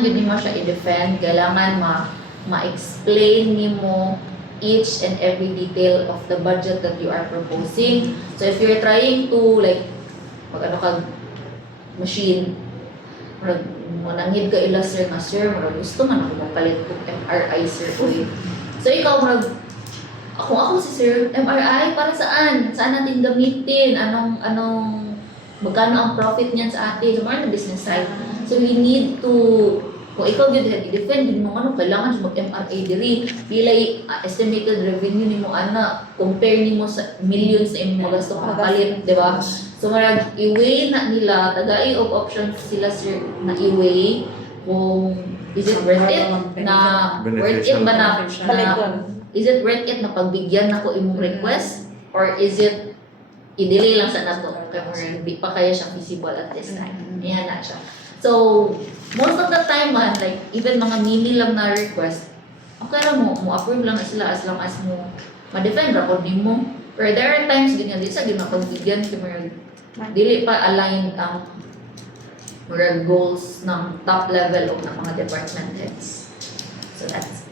Yun mo siya i-defend, kailangan ma-explain mo each and every detail of the budget that you are proposing. So if you're trying to like mag-ano ka machine, manangid ka ila sir nga sir, gusto man ako mapalit ko MRI sir uy. So ikaw ako si sir, MRI para saan? Saan natin gamitin? Anong magkano ang profit niyan sa atin? So more na business side. So we need to, kung ikaw yun, i-defend yun mo kailangan mag-MRA diri. Pilay estimated revenue ni mo, compare ni mo sa millions na yung magasto kapalit, di ba? So marag, i-weigh na nila, tagai of options sila sir na i-weigh kung is it worth it na, worth it ba na is it worth it na pagbigyan nako imong request or is it i-delay lang sa nato kaya hindi pa kaya siya feasible at this time. Yan na siya. So, most of the time man, like even mga mini lang na request, okay lang mo approve lang na sila as long as mo ma-defend record mo. Pero there are times ganyan, di sa ginapagbigyan kaya dili pa aligned ang mga goals ng top level of ng mga department heads. So that's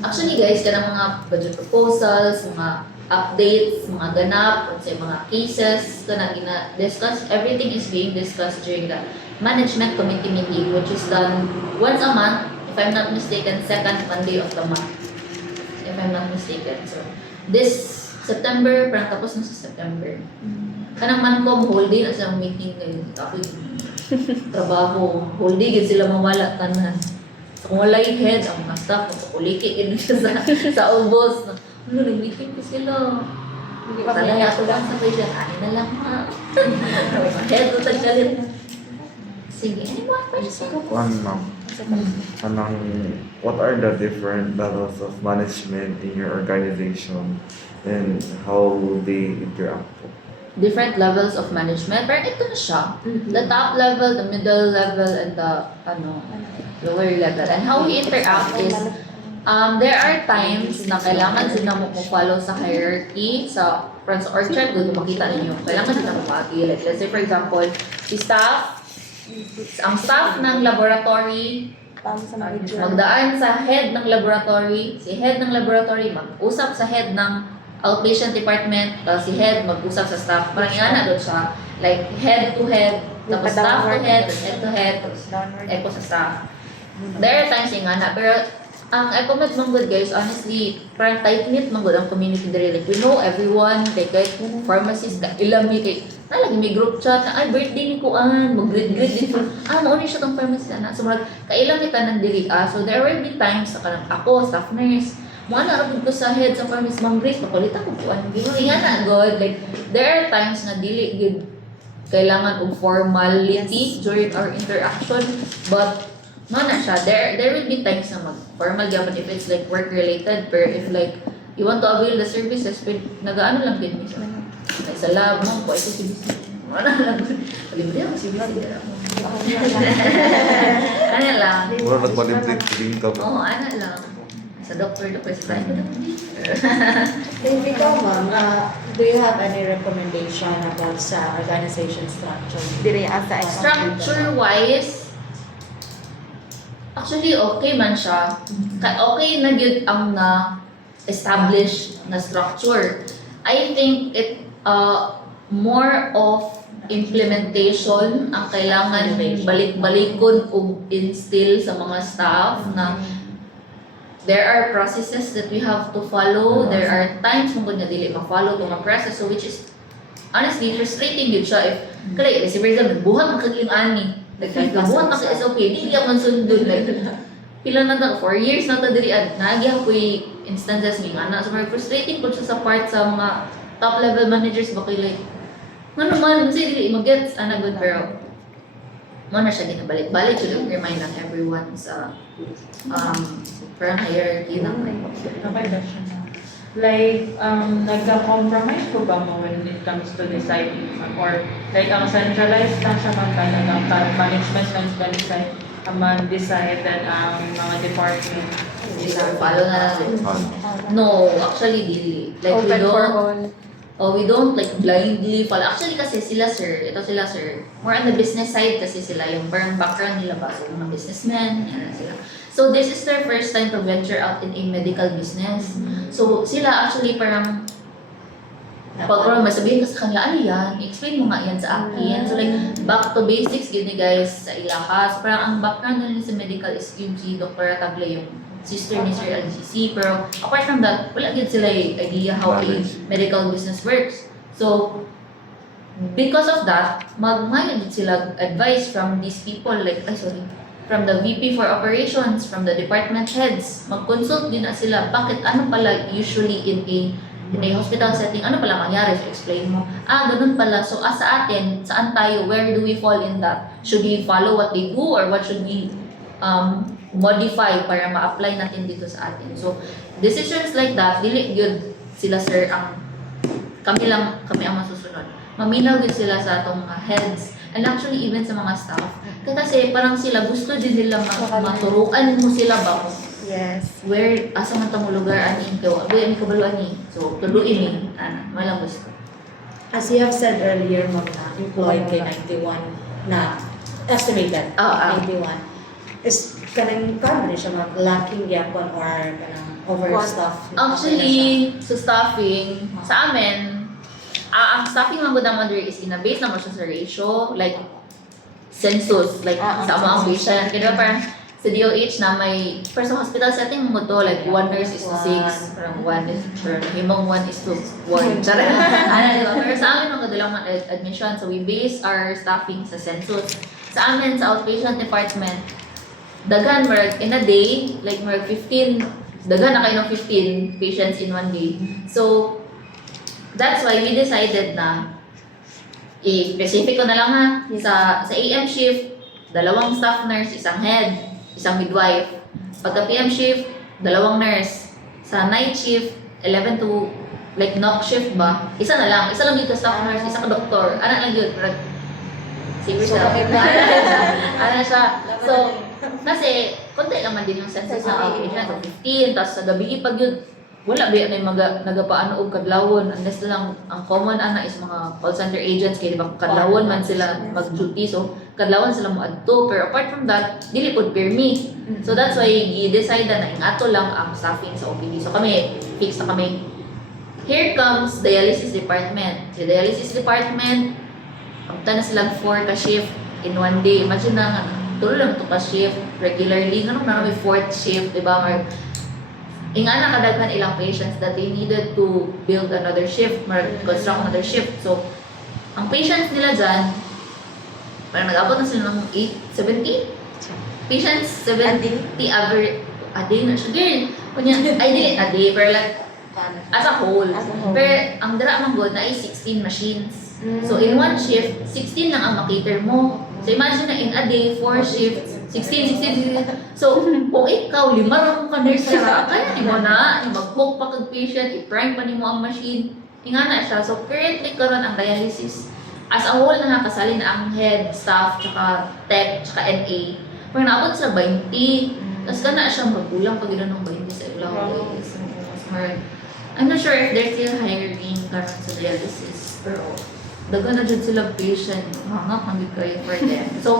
actually guys, kanang mga budget proposals, mga updates, mga ganap, sa mga cases na gina-discuss, everything is being discussed during the management committee meeting which is done once a month, if I'm not mistaken, second Monday of the month. If I'm not mistaken. So, this September, parang tapos na sa September. Kanang Mancom, whole day na silang meeting ngayon. Ako trabaho, whole day sila mawala tanan. Kung wala yung head, ang mga staff, kulikiin siya sa ubos. Nag-meeting ko sila. Talaya ko lang sa kayo, ani na lang ha. Head ko tagkalit. Sige, any more questions? One ma'am. What are the different levels of management in your organization and how they interact? Different levels of management, pero ito na siya. The top level, the middle level, and the lower level. And how we interact is, there are times na kailangan sila mo follow sa hierarchy, sa friends orchard, doon makita ninyo. Kailangan sila mo mag-like. Let's say for example, ang staff ng laboratory, magdaan sa head ng laboratory, si head ng laboratory mag-usap sa head ng outpatient department, si head mag-usap sa staff. Parang yana doon siya, like head to head, tapos staff to head, to head, tapos echo sa staff. There are times yung ana, pero ang comment mong good guys, honestly, parang tight-knit mong good ang community dere. Like, we know everyone, like, kahit pharmacist, ilami, kay, lagi may group chat na, ay, birthday ni Kuan, mag-greet-greet din. Nauna siya tong pharmacist na. So, kailang kita ng diri. So, there will be times sa kanang ako, staff nurse, mga narapod ko sa head sa pharmacist, Ma'am Grace, makulit ako Kuan. Nga na, God. Like, there are times na dili good kailangan of formality during our interaction, but na siya, there will be times na mag-formal gaman if it's like work-related, pero if like, you want to avail the services, nag-ano lang din minsan. Like sa lab, ko ito si BC. Ano lang, palibre ako si BC. Ano lang. Wala nagpalibre tingin ka Oo, ano lang. Sa doctor na prescribe na. If ikaw ma'am, do you have any recommendation about sa organization structure? Structure-wise, actually, okay man siya. Okay na yun ang na-establish na structure. I think it more of implementation ang kailangan balik-balikon o instill sa mga staff na there are processes that we have to follow. There are times mong na dili ma-follow itong process. So which is honestly frustrating yun siya if kaya si Rizal nagbuhat ang kagling ani. Like, nabuhat na sa SOP, hindi ako man sundun. Like, pila na ta, 4 years na ta diri at nagya ko instances ni ana. So, very frustrating po siya sa part sa mga top level managers ba kayo like, ano man, kasi dili mag-gets, good, pero mo na siya ginabalik-balik to remind ng everyone sa parang hierarchy ng like, nagka-compromise po ba mo when it comes to deciding or like ang centralized lang siya man talagang management lang sila decide and ang mga department follow na natin. No, actually dili. Like, we don't, we don't like blindly follow. Actually kasi sila sir, more on the business side kasi sila, yung parang background nila ba, so mga businessmen, yan sila. So this is their first time to venture out in a medical business. So sila actually parang, pag may sabihin ko sa kanila, ano yan? I-explain mo nga yan sa akin. So like, back to basics, yun guys, sa Ilaha. So parang ang background nila sa medical is yung si Dr. Tagle, yung sister ni Sir LGC. Pero apart from that, wala din sila yung idea how a medical business works. So, because of that, magmana din sila advice from these people, like, from the VP for operations, from the department heads. Mag-consult din na sila, bakit ano pala usually in a hospital setting, ano pala mangyari? So, explain mo. Ganun pala. So, sa atin, saan tayo? Where do we fall in that? Should we follow what they do or what should we modify para ma-apply natin dito sa atin? So, decisions like that, dili good sila sir kami ang masusunod. Maminaw good sila sa atong mga heads and actually even sa mga staff. Kasi parang sila gusto din nila maturuan mo sila ba? Yes. Where, asa man tamo lugar, ani ikaw, ani kabalo ani. So, tuluin ni, walang gusto. As you have said earlier, ma'am, na employed kay 91 na estimated, 91. Is kanang kamari siya ma'am, lacking yapon or kanang overstaff? Actually, sa staffing, sa amin, ang staffing lang good naman there is in-base naman siya sa ratio, like census, like sa mga patient. Kaya parang sa DOH na may first hospital setting mo to, like 1 nurse is to 6, parang 1 is, parang himong 1 is to 1. Charot. Diba? Pero sa amin, ang kadalang admission, so we base our staffing sa census. Sa amin, sa outpatient department, dagan, in a day, like 15, dagan na kayo ng 15 patients in 1 day. So, that's why we decided na, i-specific ko na lang ha, sa AM shift, 2 staff nurse, 1 head, 1 midwife. Pagka PM shift, 2 nurse. Sa night shift, 11 to, like knock shift ba, isa lang dito staff nurse, 1 ka doktor. Ano lang yun? Save yourself. Ano siya? So, kasi, konti lang man din yung census ng outpatient. So, 15, tapos sa gabi pag yun, wala ba yung nagapaano og kadlawon unless lang ang common is mga call center agents kaya di ba kadlawon man sila mag-duty so kadlawon sila mo adto pero apart from that dili pod permi so that's why i-decide na ingato lang ang staffing sa OPD so kami fix na kami here comes dialysis department sa dialysis department pagta na silang 4 ka shift in 1 day imagine na tulo lang to ka shift regularly nganong na may 4th shift di ba ingana kadaghan ilang patients that they needed to build another shift, construct another shift. So, ang patients nila dyan, parang nag-abot na sila ng 70? Patients, 70 average, adi na siya. Girl, kunya, ay dili, adi, pero like, as a whole. Pero, ang dara man good na ay 16 machines. So, in 1 shift, 16 lang ang makater mo. So, imagine na in a day, 4 shifts, 16. So, kung ikaw, 5 lang ka nurse ka, kaya ni mo na, mag-hook pa kag patient, i-prime pa ni mo ang machine. Nga na siya. So, currently karon ang dialysis. As a whole na kasali na ang head, staff, tsaka tech, tsaka NA. Pero naabot sa 20. Tapos ka na siya magkulang pag ilan ng 20 sa ilang ways. I'm not sure if they're still hiring karon sa dialysis. Pero, daga na dyan sila patient. Hangak, hanggang kayo for them. So,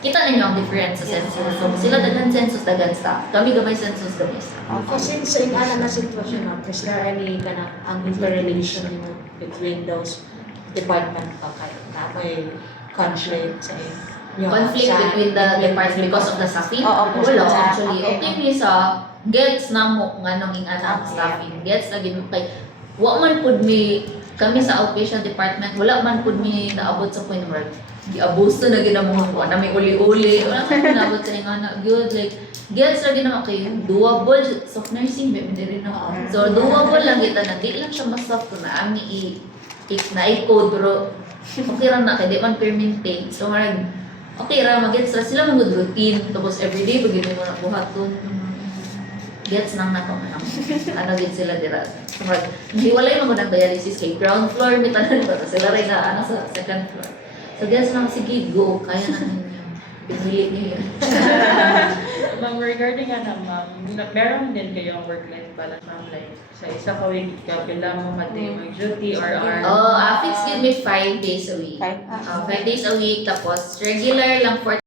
kita ninyo ang difference sa census. So, sila dagan census, dagan staff. Kami gamay census, gamay staff. Kasi sa ingana na sitwasyon na, is there any kind of ang interrelation between those department pa kayo na may conflict sa inyo? Conflict between the departments because of the staffing? Wala, actually. Okay, may sa gets na mo nga nung ingana ang staffing. Gets na gino kay wa man pud mi kami sa outpatient department, wala man pud mi naabot sa point where giabuso na ginamong ko na may uli-uli. Wala man naabot sa ingana. Good, like, gets na ginamang kayo. Doable, soft nursing, baby, hindi rin ako. So, doable lang kita na. Di lang siya mas-soft ko na ang i-code, pero okay lang na, kaya di man per maintain. So, marag, okay ra, mag-gets ra sila mag routine. Tapos, everyday, pag mo na buhat doon. Gets nang na kung ano din sila dira. So, marag, hiwalay mo ng dialysis kay ground floor, may tanan ba? Sila rin na, sa second floor. So, guys lang, sige, go. Kaya na ninyo. Pinilit niyo yun. Ma'am, regarding ma'am, meron din kayong work-life balance, ma'am, like, sa isa ka week, kabila mo pati mag-duty or Fix give me 5 days a week. 5 days a week, tapos regular lang 4